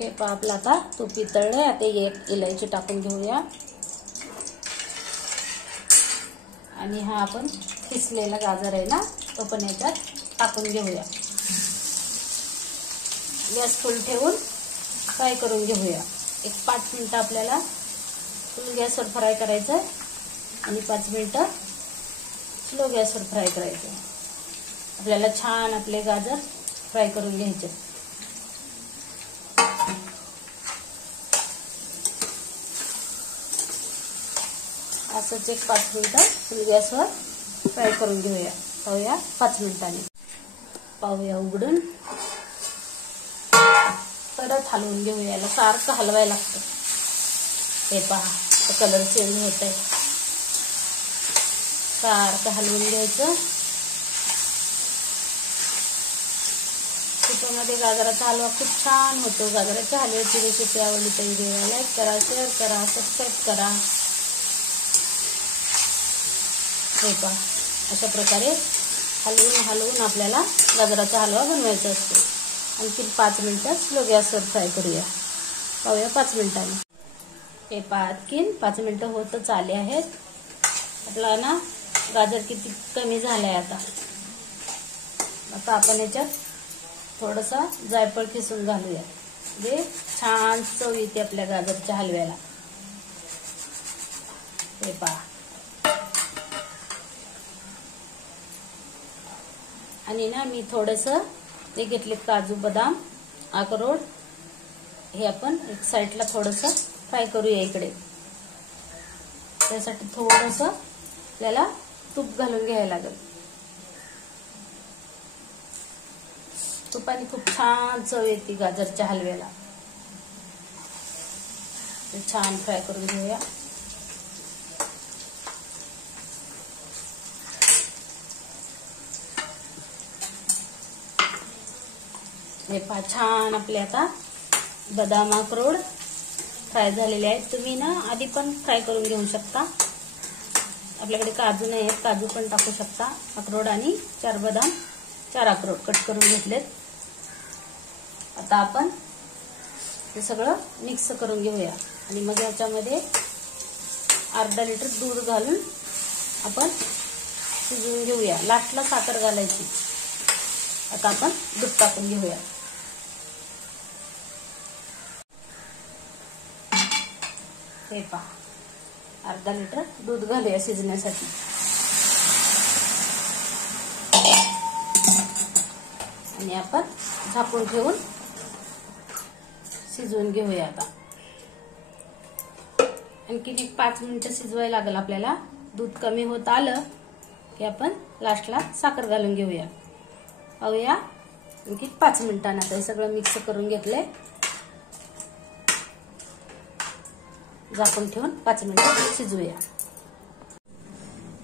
हे पहा आपलं आता तूप वितळलंय. आता एक इलायची टाकून घेऊया आणि हा आपण किसलेला गाजर आहे ना तो पण याच्यात टाकून घेऊया. गॅस फुल ठेवून फ्राय करून घेऊया. एक 5 मिनिटं आपल्याला फुल गॅसवर फ्राय करायचं आणि 5 मिनिटं स्लो गॅसवर फ्राय करायचं. आपल्याला छान आपले गाजर फ्राय करून घ्यायचे. असंच एक 5 मिनिटं फुल गॅसवर फ्राय करून घेऊया. पाहूया 5 मिनिटांनी. पाहूया उघडून परत हलवून घेऊया. याला सारखं हलवायला लागतं. हे पहा कलर चेंज होत आहे. सारखं हलवून घ्यायचं. तुपामध्ये गाजराचा हलवा खूप छान होतो. गाजराच्या हलव्याची रेसिपी आवडली तर व्हिडिओला लाईक करा, शेअर करा, सबस्क्राईब करा. हे पहा अशा प्रकारे हलवून आपल्याला गाजराचा हलवा बनवायचा असतो. आणखी 5 मिनिटं स्लो गॅसवर फ्राय करूया. पाहूया 5 मिनिटांनी. हे पहा आणखीन 5 मिनिटं होतच आले आहेत. आपला ना गाजर किती कमी झालंय. आता आपण याच्यात थोडंसं जायफळ किसून घालूया. म्हणजे छान चव येते आपल्या गाजरच्या हलव्याला. हे पहा आणि ना मी थोडंसं ते घेतले काजू बदाम अक्रोड हे आपण एक साईडला थोडंसं फ्राय करूया इकडे. त्यासाठी थोडंसं आपल्याला तूप घालून घ्यायला लागेल. तुपाने खूप छान चव येते गाजरच्या हलव्याला. ते छान फ्राय करून घेऊया. हे पहा छान आपले आता बदाम अक्रोड फ्राय झालेले आहेत. तुम्ही ना आधी पण फ्राय करून घेऊ शकता. आपल्याकडे काजू नाही आहेत, काजू पण टाकू शकता. अक्रोड आणि 4 बदाम 4 अक्रोड कट करून घेतलेत. आता आपण हे सगळं मिक्स करून घेऊया आणि मग याच्यामध्ये अर्धा लिटर दूध घालून आपण शिजवून घेऊया. लास्टला साखर घालायची. आता आपण दूध टाकून घेऊया. हे पहा अर्धा लिटर दूध घालूया शिजण्यासाठी. आणि आपण झाकून ठेवून शिजवून घेऊया. आता आणखीन एक 5 मिनिटं शिजवायला लागेल आपल्याला. दूध कमी होत आलं की आपण लास्टला साखर घालून घेऊया. पाहूया आणखी 5 मिनिटांना. हे सगळं मिक्स करून घेतलंय. झाकून ठेवून 5 मिनिटं शिजवूया.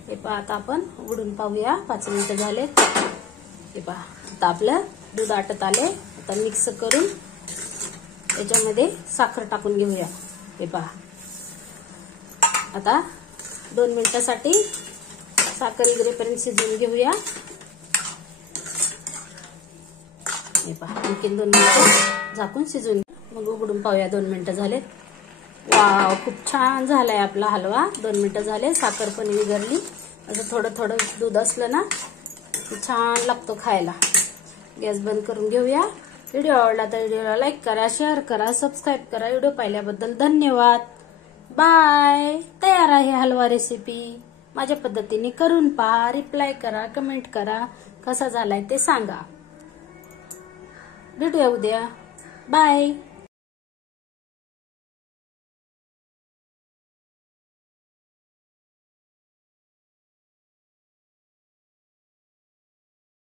हे पहा आता आपण उघडून पाहूया. 5 मिनिटं झालेत. हे पहा आता आपलं दूध आटत आले. आता मिक्स करून याच्यामध्ये साखर टाकून घेऊया. हे पहा आता 2 मिनिटासाठी साखर इगरेपर्यंत शिजवून घेऊया. हे पहा आणखीन 2 मिनिटं झाकून शिजवून मग उघडून पाहूया. 2 मिनिटं झालेत. वाव खूप छान झालाय आपला हलवा. 2 मिनिटं झाले. साखर पण विरघळली. असं थोडं थोडं दूध असलं ना छान लागतो खायला. गॅस बंद करून घेऊया. व्हिडिओ आवडला तर व्हिडिओला लाईक करा, शेअर करा, सबस्क्राईब करा. व्हिडिओ पाहिल्याबद्दल धन्यवाद. बाय. तयार आहे हलवा रेसिपी. माझ्या पद्धतीने करून पहा. रिप्लाय करा, कमेंट करा. कसा झालाय ते सांगा. भेटूया उद्या. बाय.